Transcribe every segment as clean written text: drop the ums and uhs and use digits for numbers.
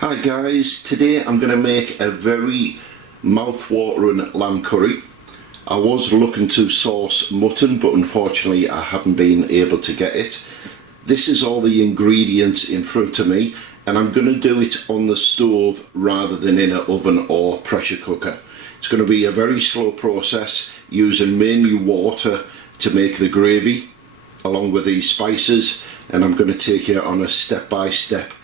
Hi guys, today I'm going to make a very mouth-watering lamb curry. I was looking to source mutton, but unfortunately I haven't been able to get it. This is all the ingredients in front of me, and I'm going to do it on the stove rather than in an oven or pressure cooker. It's going to be a very slow process, using mainly water to make the gravy along with these spices, and I'm going to take you on a step-by-step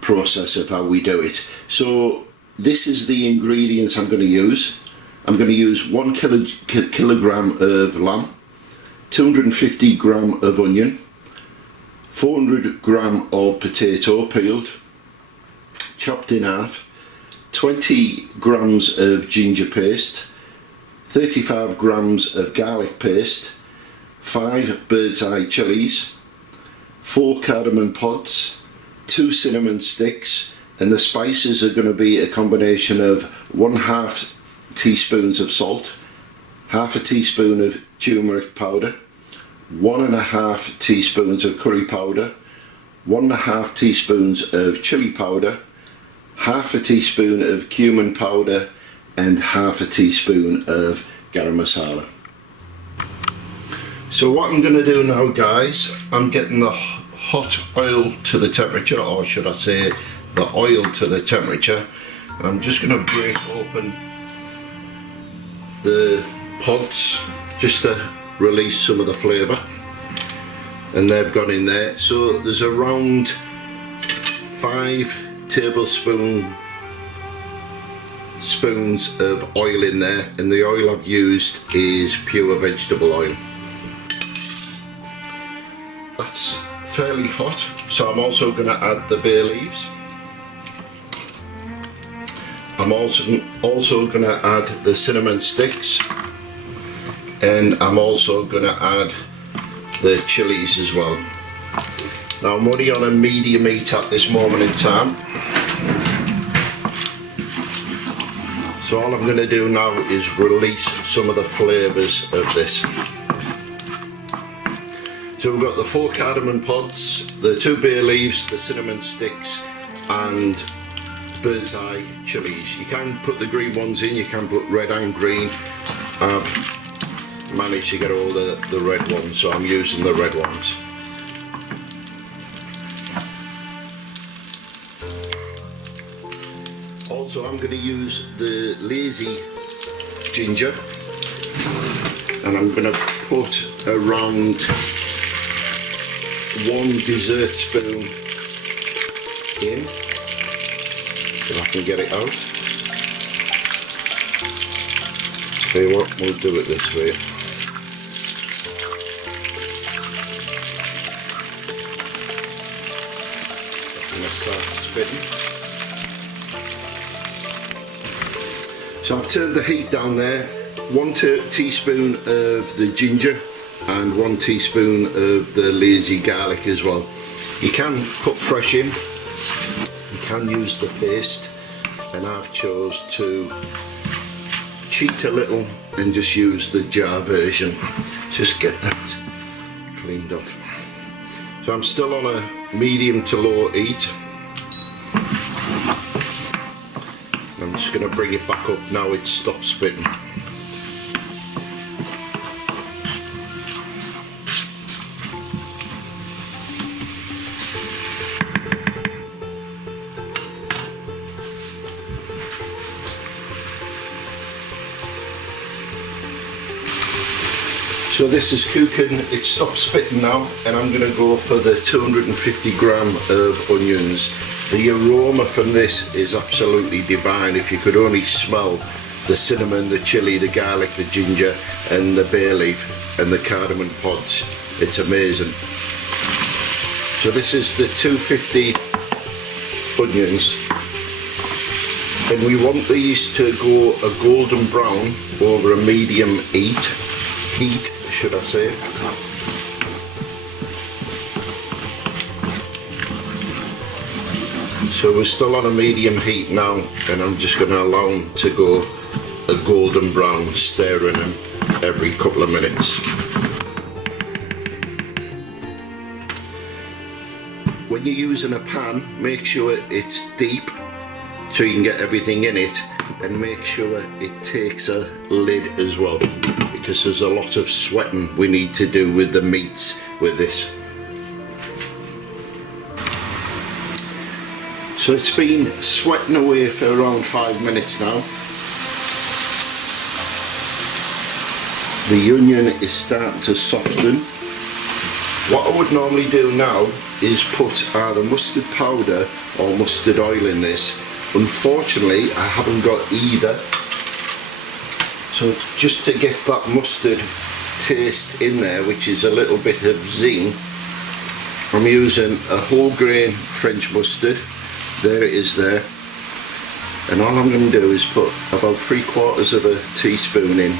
process of how we do it. So this is the ingredients I'm going to use. I'm going to use 1 kilogram of lamb, 250 gram of onion, 400 gram of potato peeled, chopped in half, 20 grams of ginger paste, 35 grams of garlic paste, 5 bird's eye chilies, 4 cardamom pods, 2 cinnamon sticks, and the spices are going to be a combination of 1/2 teaspoons of salt, 1/2 teaspoon of turmeric powder, 1.5 teaspoons of curry powder, 1.5 teaspoons of chili powder, 1/2 teaspoon of cumin powder, and 1/2 teaspoon of Garam Massala. So what I'm going to do now, guys, I'm getting the hot oil to the temperature, or should I say the oil to the temperature, and I'm just going to break open the pods just to release some of the flavour, and they've gone in there. So there's around 5 tablespoons of oil in there, and the oil I've used is pure vegetable oil. That's fairly hot, so I'm also going to add the bay leaves. I'm also going to add the cinnamon sticks, and I'm also going to add the chilies as well. Now I'm only on a medium heat at this moment in time, so all I'm going to do now is release some of the flavours of this. So we've got the 4 cardamom pods, the 2 bay leaves, the cinnamon sticks, and bird's eye chilies. You can put the green ones in, you can put red and green. I've managed to get all the red ones, so I'm using the red ones. Also, I'm going to use the lazy ginger, and I'm going to put around 1 dessert spoon in, so I can get it out. Tell you what, we'll do it this way. I'm going to start spitting. So I've turned the heat down there. 1 teaspoon of the ginger and 1 teaspoon of the lazy garlic as well. You can put fresh in, you can use the paste, and I've chose to cheat a little and just use the jar version. Just get that cleaned off. So I'm still on a medium to low heat. I'm just going to bring it back up now it's stopped spitting. So this is cooking, it's stopped spitting now, and I'm going to go for the 250 gram of onions. The aroma from this is absolutely divine. If you could only smell the cinnamon, the chili, the garlic, the ginger, and the bay leaf, and the cardamom pods, it's amazing. So this is the 250 onions, and we want these to go a golden brown over a medium heat, should I say. So we're still on a medium heat now, and I'm just going to allow them to go a golden brown, stirring them every couple of minutes. when you're using a pan, make sure it's deep so you can get everything in it, and make sure it takes a lid as well, because there's a lot of sweating we need to do with the meats with this. So it's been sweating away for around 5 minutes now. The onion is starting to soften. What I would normally do now is put either mustard powder or mustard oil in this. Unfortunately, I haven't got either. So just to get that mustard taste in there, which is a little bit of zing, I'm using a whole grain French mustard. There it is there. And all I'm going to do is put about 3/4 of a teaspoon in.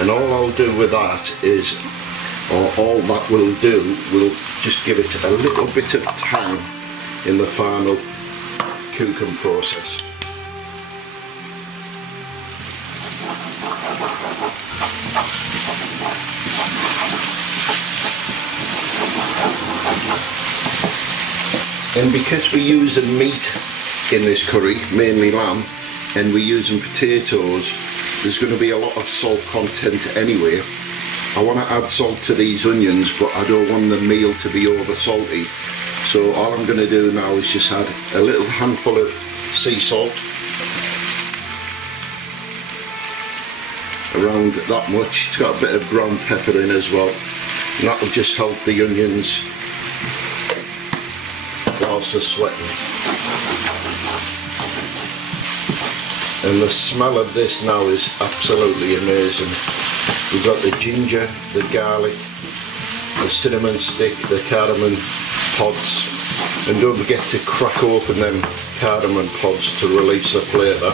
And all I'll do with that is, or all that will do, will just give it a little bit of tang in the final cooking process. And because we're using meat in this curry, mainly lamb, and we're using potatoes, there's going to be a lot of salt content anyway. I want to add salt to these onions, but I don't want the meal to be over salty. So all I'm going to do now is just add a little handful of sea salt, around that much. It's got a bit of ground pepper in as well, and that will just help the onions whilst they're sweating. And the smell of this now is absolutely amazing. We've got the ginger, the garlic, the cinnamon stick, the cardamom pods, and don't forget to crack open them cardamom pods to release the flavour.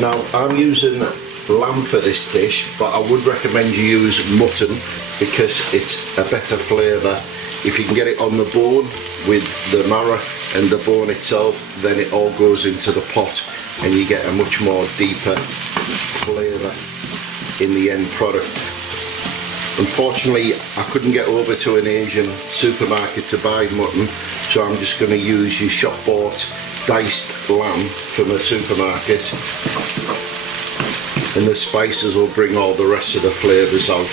Now I'm using lamb for this dish, but I would recommend you use mutton because it's a better flavour. If you can get it on the bone with the marrow and the bone itself, then it all goes into the pot and you get a much more deeper flavour in the end product. Unfortunately, I couldn't get over to an Asian supermarket to buy mutton, so I'm just going to use your shop bought diced lamb from a supermarket, and the spices will bring all the rest of the flavours out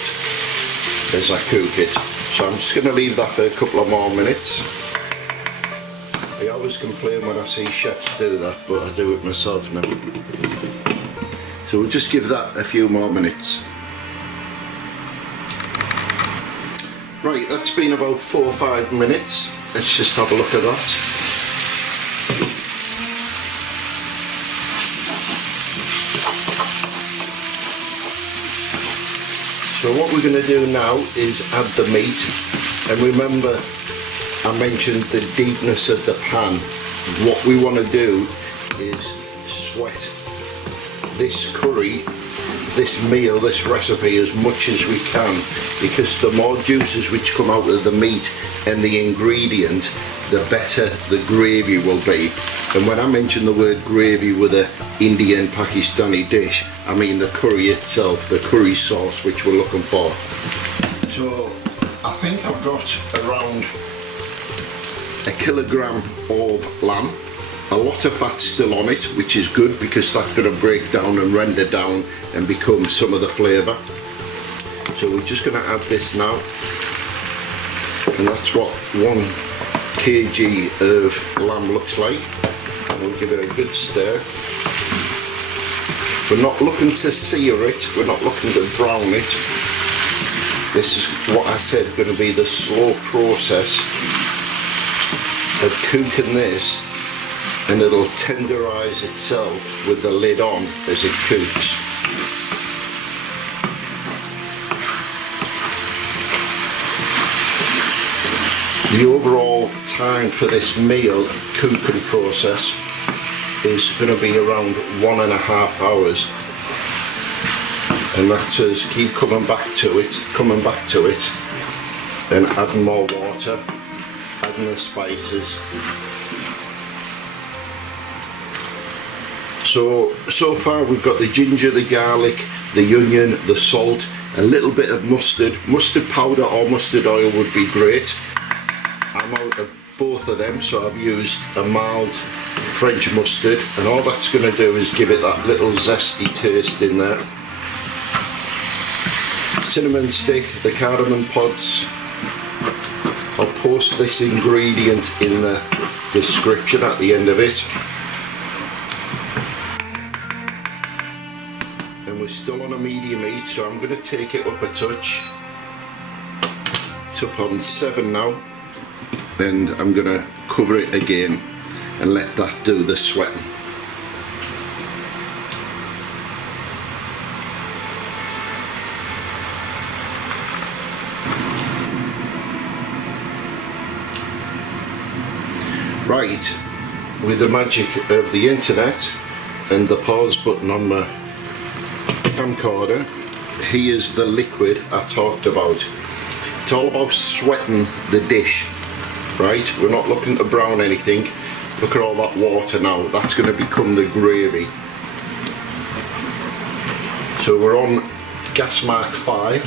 as I cook it. So I'm just going to leave that for a couple of more minutes. I always complain when I see chefs do that, but I do it myself now. So we'll just give that a few more minutes. Right, that's been about 4 or 5 minutes. Let's just have a look at that. So what we're going to do now is add the meat, and remember I mentioned the deepness of the pan. What we want to do is sweat this curry, this meal, this recipe as much as we can, because the more juices which come out of the meat and the ingredient, the better the gravy will be. And when I mention the word gravy with an Indian Pakistani dish, I mean the curry itself, the curry sauce which we're looking for. So I think I've got around 1 kilogram of lamb. A lot of fat still on it, which is good because that's going to break down and render down and become some of the flavour. So we're just going to add this now, and that's what 1 kg of lamb looks like. And we'll give it a good stir. We're not looking to sear it, we're not looking to brown it. This is what I said going to be the slow process of cooking this, and it'll tenderise itself with the lid on as it cooks. The overall time for this meal cooking process is going to be around 1.5 hours, and that's us keep coming back to it, then adding more water, adding the spices. So far we've got the ginger, the garlic, the onion, the salt, a little bit of mustard. Mustard powder or mustard oil would be great. I'm out of both of them, so I've used a mild French mustard, and all that's going to do is give it that little zesty taste in there. Cinnamon stick, the cardamom pods. I'll post this ingredient in the description at the end of it. And we're still on a medium heat, so I'm going to take it up a touch. It's up on 7 now, and I'm going to cover it again and let that do the sweating. Right, with the magic of the internet and the pause button on my camcorder, here's the liquid I talked about. It's all about sweating the dish, right? We're not looking to brown anything. Look at all that water now, that's going to become the gravy. So we're on gas mark 5.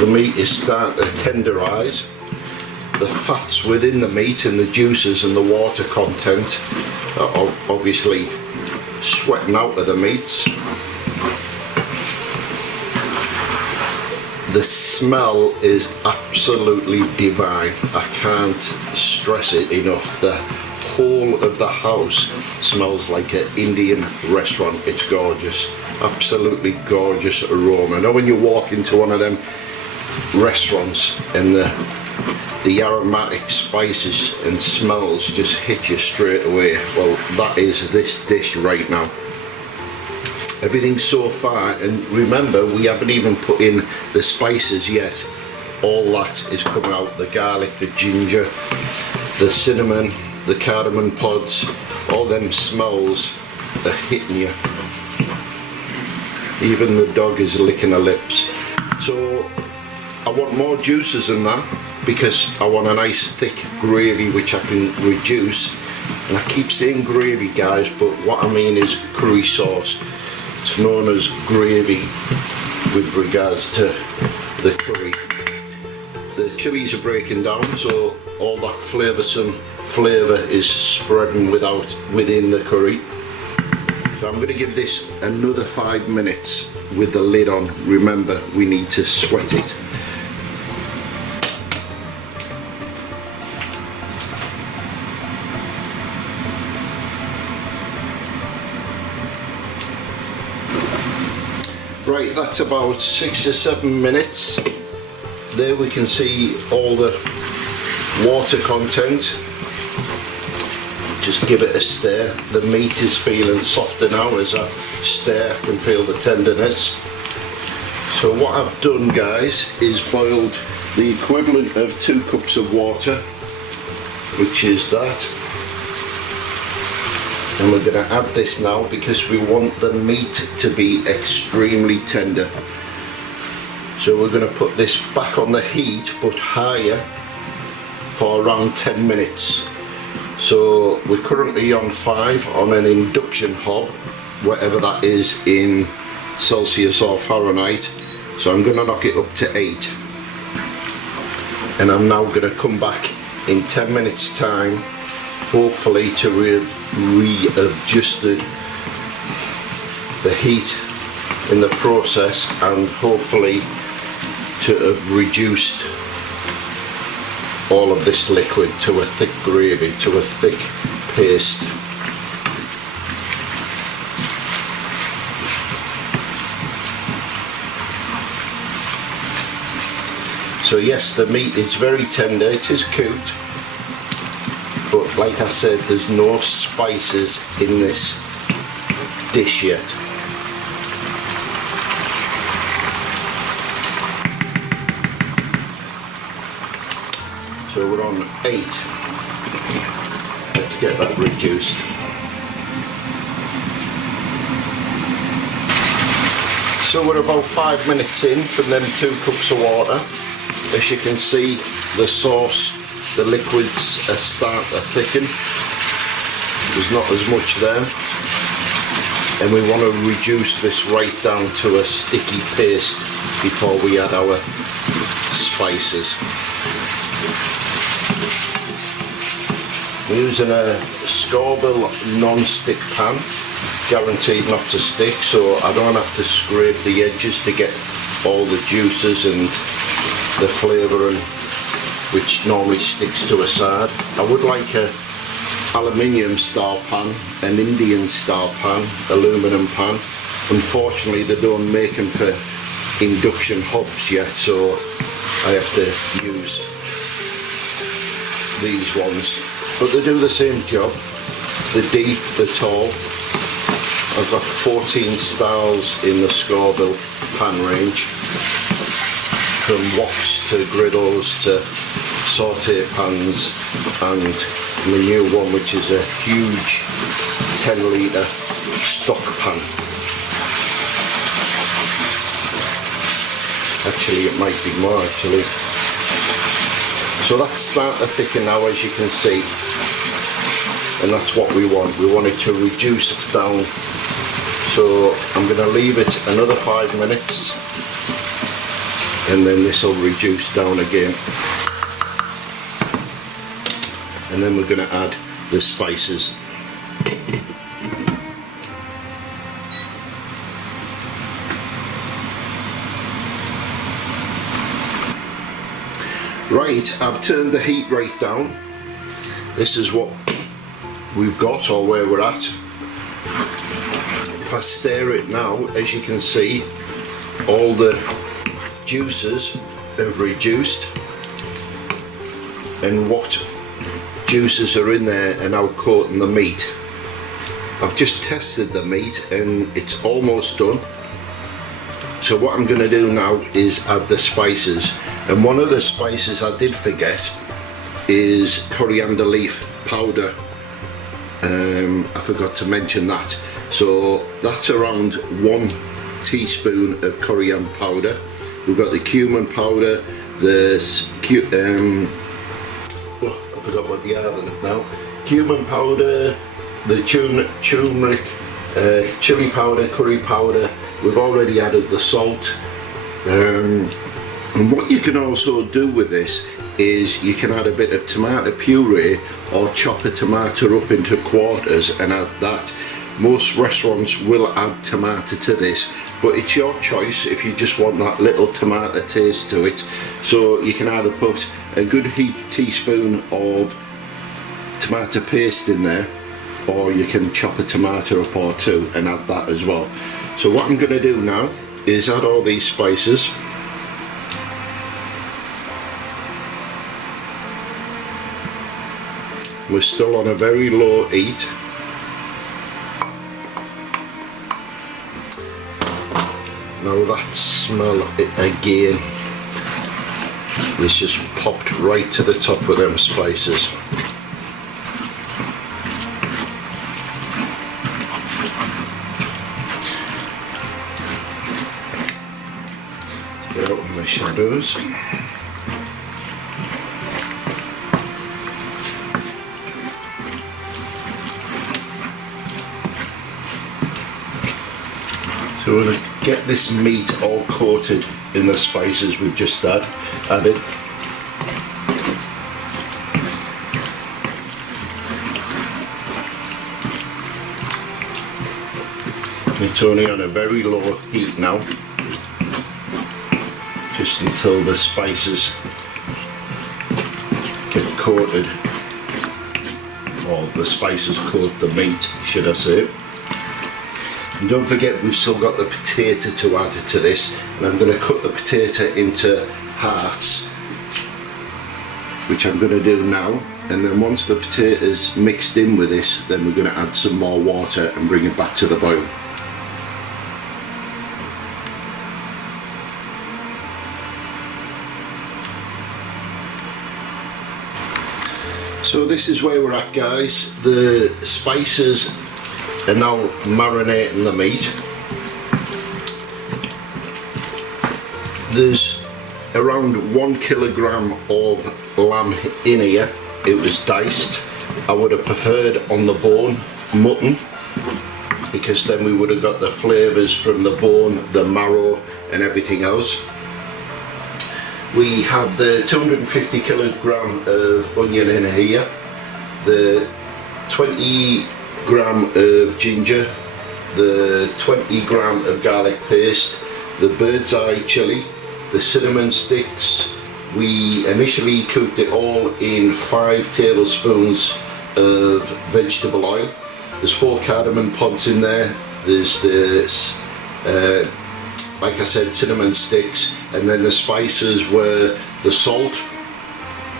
The meat is starting to tenderise. The fats within the meat and the juices and the water content are obviously sweating out of the meats. The smell is absolutely divine. I can't stress it enough. The whole of the house smells like an Indian restaurant. It's gorgeous, absolutely gorgeous aroma. I know when you walk into one of them restaurants and the aromatic spices and smells just hit you straight away. Well, that is this dish right now. Everything so far, and remember, we haven't even put in the spices yet. All that is coming out: the garlic, the ginger, the cinnamon, the cardamom pods. All them smells are hitting you. Even the dog is licking her lips. So I want more juices than that, because I want a nice thick gravy which I can reduce. And I keep saying gravy, guys, but what I mean is curry sauce. It's known as gravy with regards to the curry. The chilies are breaking down, so all that flavoursome flavour is spreading within the curry. So I'm going to give this another 5 minutes with the lid on. Remember, we need to sweat it. Right, that's about 6 or 7 minutes. There we can see all the water content. Just give it a stir. The meat is feeling softer now as I stir. I can feel the tenderness. So what I've done, guys, is boiled the equivalent of 2 cups of water, which is that. And we're going to add this now because we want the meat to be extremely tender. So we're going to put this back on the heat, but higher, for around 10 minutes. So we're currently on 5 on an induction hob, whatever that is in Celsius or Fahrenheit. So I'm going to knock it up to 8. And I'm now going to come back in 10 minutes time, hopefully to readjusted the heat in the process, and hopefully to have reduced all of this liquid to a thick gravy, to a thick paste. So yes, the meat is very tender, it is cooked, but like I said, there's no spices in this dish yet. So we're on 8. Let's get that reduced. So we're about 5 minutes in from them 2 cups of water. As you can see, the sauce, the liquids are starting to thicken. There's not as much there. And we want to reduce this right down to a sticky paste before we add our spices. I'm using a Scoville non-stick pan, guaranteed not to stick, so I don't have to scrape the edges to get all the juices and the flavour which normally sticks to a side. I would like a aluminium style pan, an Indian style pan, aluminium pan. Unfortunately they don't make them for induction hobs yet, so I have to use these ones, but they do the same job. The deep, the tall. I've got 14 styles in the Scoville pan range, from woks to griddles to saute pans, and my new one, which is a huge 10 litre stock pan. Actually it might be more actually. So that's starting to thicken now, as you can see, and that's what we want. We want it to reduce down, so I'm going to leave it another 5 minutes and then this will reduce down again, and then we're going to add the spices. Right, I've turned the heat right down. This is what we've got, or where we're at. If I stir it now, as you can see, all the juices have reduced, and what juices are in there are now coating the meat. I've just tested the meat and it's almost done. So what I'm going to do now is add the spices, and one of the spices I did forget is coriander leaf powder. I forgot to mention that. So that's around 1 teaspoon of coriander powder. We've got the cumin powder, the I forgot what the other now. Cumin powder, the turmeric, chilli powder, curry powder. We've already added the salt. And what you can also do with this is you can add a bit of tomato puree, or chop a tomato up into quarters and add that. Most restaurants will add tomato to this, but it's your choice if you just want that little tomato taste to it. So you can either put a good heaped teaspoon of tomato paste in there, or you can chop a tomato up or two and add that as well. So what I'm going to do now is add all these spices. We're still on a very low heat. Now that smell it again. This just popped right to the top with them spices. Let's get out of my shadows. So we're going to get this meat all coated in the spices we've just added. It's only on a very low heat now, just until the spices get coated, or the spices coat the meat, should I say. And don't forget, we've still got the potato to add to this, and I'm going to cut the potato into halves, which I'm going to do now. And then once the potatoes mixed in with this, then we're going to add some more water and bring it back to the boil. So this is where we're at, guys. The spices are now marinating the meat. There's around 1 kilogram of lamb in here. It was diced. I would have preferred on the bone mutton, because then we would have got the flavours from the bone, the marrow and everything else. We have the 250 kilogram of onion in here, the 20 gram of ginger, the 20 gram of garlic paste, the bird's eye chilli, the cinnamon sticks. We initially cooked it all in 5 tablespoons of vegetable oil. There's 4 cardamom pods in there. There's this, like I said, cinnamon sticks, and then the spices were the salt,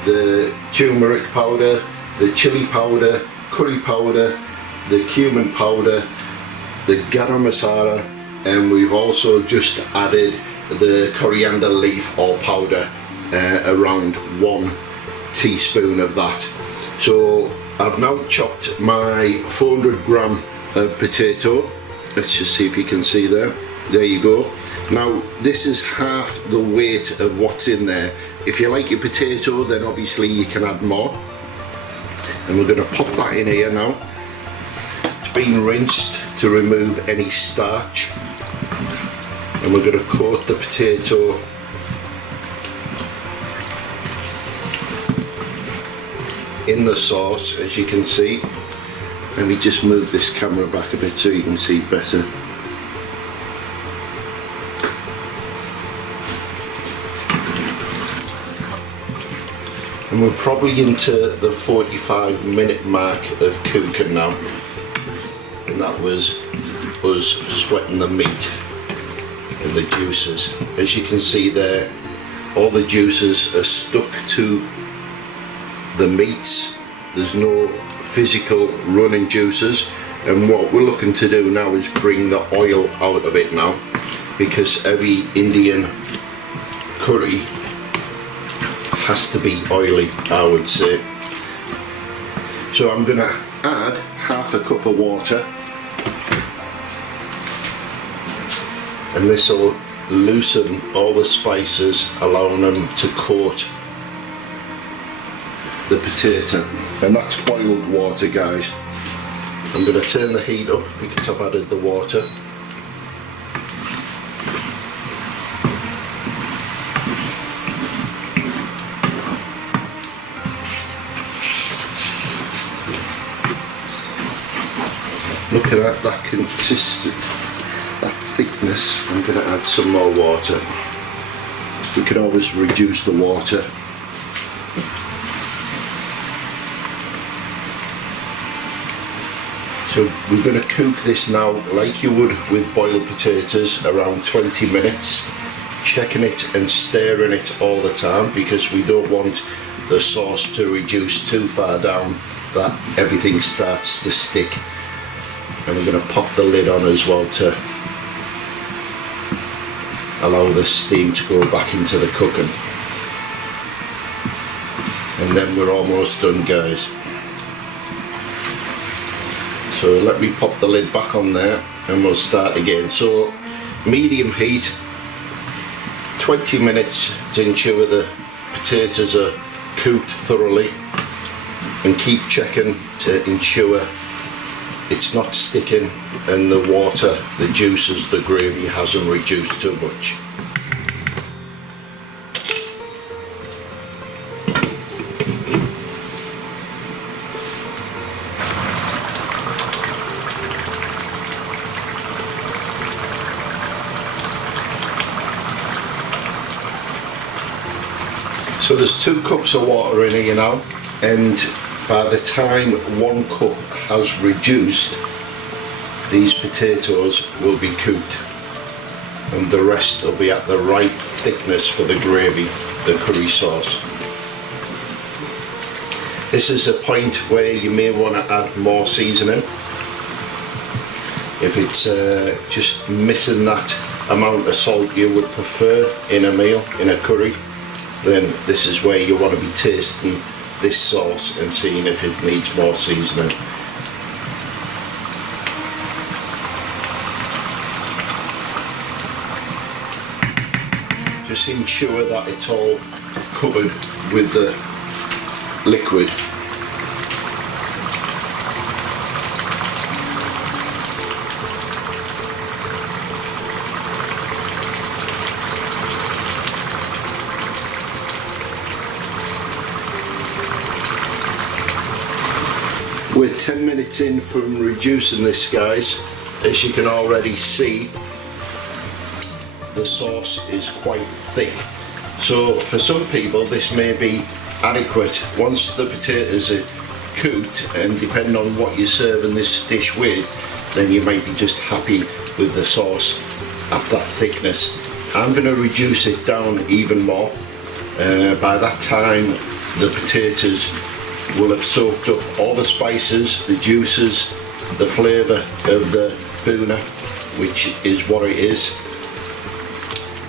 the turmeric powder, the chili powder, curry powder, the cumin powder, the garam masala, and we've also just added the coriander leaf or powder, around 1 teaspoon of that. So I've now chopped my 400 gram of potato. Let's just see if you can see there. There you go. Now this is half the weight of what's in there. If you like your potato, then obviously you can add more. And we're going to pop that in here now. It's been rinsed to remove any starch. And we're going to coat the potato in the sauce, as you can see. Let me just move this camera back a bit so you can see better. And we're probably into the 45-minute mark of cooking now, and that was us sweating the meat and the juices. As you can see there, all the juices are stuck to the meats. There's no physical running juices, and what we're looking to do now is bring the oil out of it now, because every Indian curry has to be oily, I would say. So I'm going to add half a cup of water, and this will loosen all the spices, allowing them to coat the potato. And that's boiled water, guys. I'm going to turn the heat up because I've added the water. Look at that consistent, that thickness. I'm going to add some more water. We can always reduce the water. So we're going to cook this now like you would with boiled potatoes, around 20 minutes, checking it and stirring it all the time, because we don't want the sauce to reduce too far down that everything starts to stick. And we're going to pop the lid on as well to allow the steam to go back into the cooking. And then we're almost done, guys. So let me pop the lid back on there and we'll start again. So medium heat, 20 minutes to ensure the potatoes are cooked thoroughly, and keep checking to ensure it's not sticking and the water, the juices, the gravy hasn't reduced too much. So there's 2 cups of water in here now, and by the time 1 cup has reduced, these potatoes will be cooked, and the rest will be at the right thickness for the gravy, the curry sauce. This is a point where you may want to add more seasoning. If it's just missing that amount of salt you would prefer in a meal, in a curry, then this is where you want to be tasting this sauce and seeing if it needs more seasoning. Just ensure that it's all covered with the liquid. We're 10 minutes in from reducing this, guys. As you can already see, the sauce is quite thick. So for some people this may be adequate. Once the potatoes are cooked, and depending on what you're serving this dish with, then you might be just happy with the sauce at that thickness. I'm going to reduce it down even more. By that time the potatoes will have soaked up all the spices, the juices, the flavour of the Bhuna, which is what it is,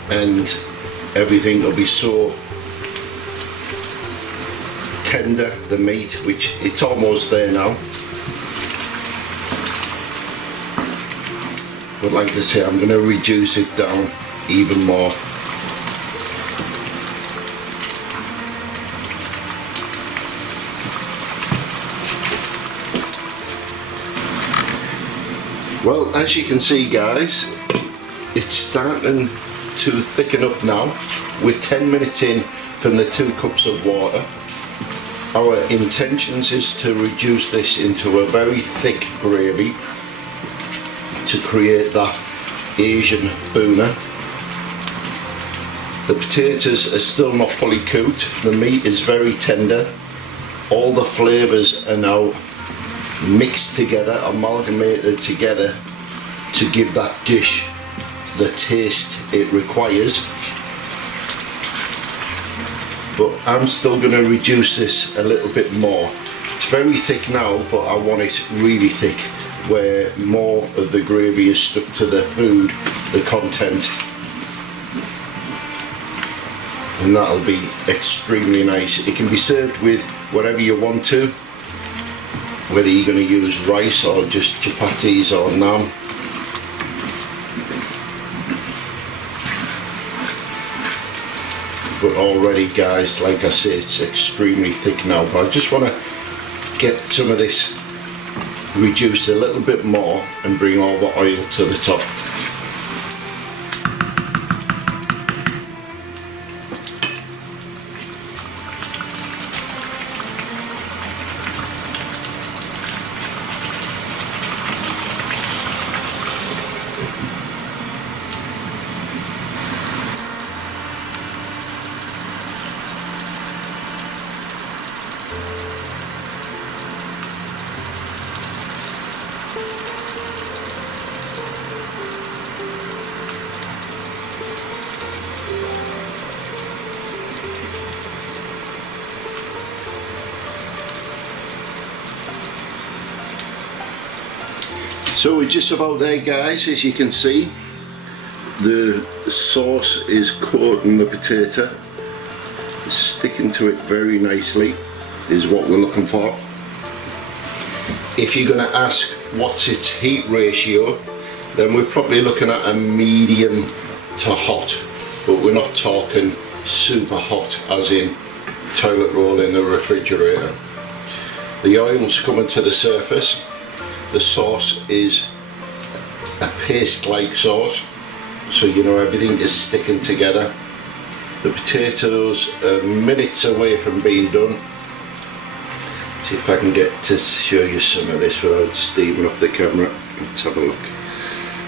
and everything will be so tender, the meat, which it's almost there now. But like I say, I'm going to reduce it down even more. Well, as you can see, guys, it's starting to thicken up now. We're 10 minutes in from the 2 cups of water. Our intentions is to reduce this into a very thick gravy to create that Asian Bhuna. The potatoes are still not fully cooked. The meat is very tender. All the flavours are now mixed together, amalgamated together to give that dish the taste it requires. But I'm still going to reduce this a little bit more. It's very thick now, but I want it really thick, where more of the gravy is stuck to the food, the content, and that'll be extremely nice. It can be served with whatever you want to, whether you're going to use rice or just chapatis or naan. But already, guys, like I say, it's extremely thick now, but I just want to get some of this reduced a little bit more and bring all the oil to the top. So we're just about there, guys. As you can see, the sauce is coating the potato, it's sticking to it very nicely, is what we're looking for. If you're going to ask what's its heat ratio, then we're probably looking at a medium to hot, but we're not talking super hot as in toilet roll in the refrigerator. The oil's coming to the surface. The sauce is a paste-like sauce, so you know everything is sticking together. The potatoes are minutes away from being done. See if I can get to show you some of this without steaming up the camera. Let's have a look.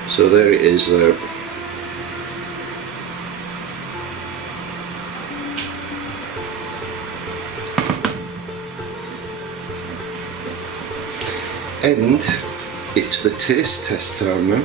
So there it is there. And it's the taste test time now.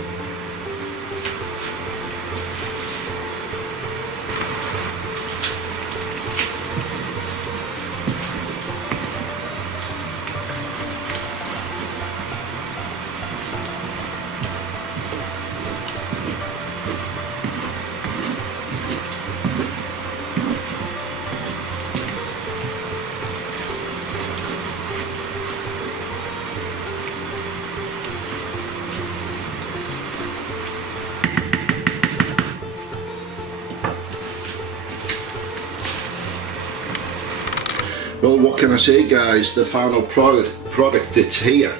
Well, what can I say, guys? The final product, it's here.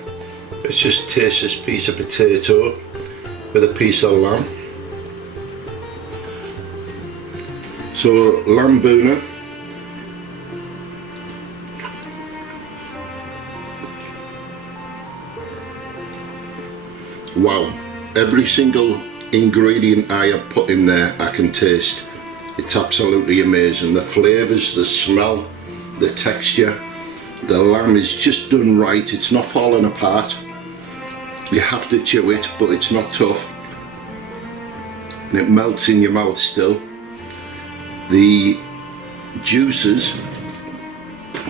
Let's just taste this piece of potato with a piece of lamb. So, lamb Bhuna. wow, every single ingredient I have put in there I can taste. It's absolutely amazing. The flavours, the smell, the texture. The lamb is just done right. It's not falling apart. You have to chew it, but it's not tough. And it melts in your mouth still. The juices,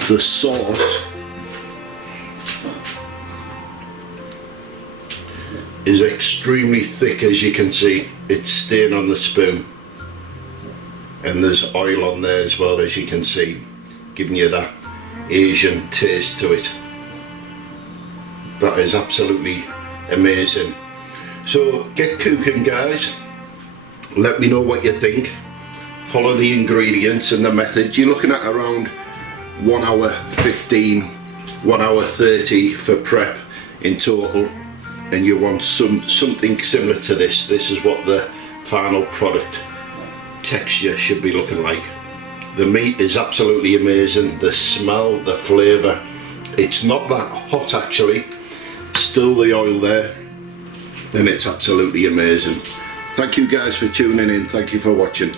the sauce is extremely thick, as you can see. It's staying on the spoon. And there's oil on there as well, as you can see, giving you that Asian taste to it. That is absolutely amazing. So get cooking, guys. Let me know what you think. Follow the ingredients and the method. You're looking at around 1 hour 15, 1 hour 30 for prep in total, and you want something similar to this. This is what the final product texture should be looking like. The meat is absolutely amazing. The smell, the flavour. It's not that hot actually. Still the oil there, and it's absolutely amazing. Thank you guys for tuning in. Thank you for watching.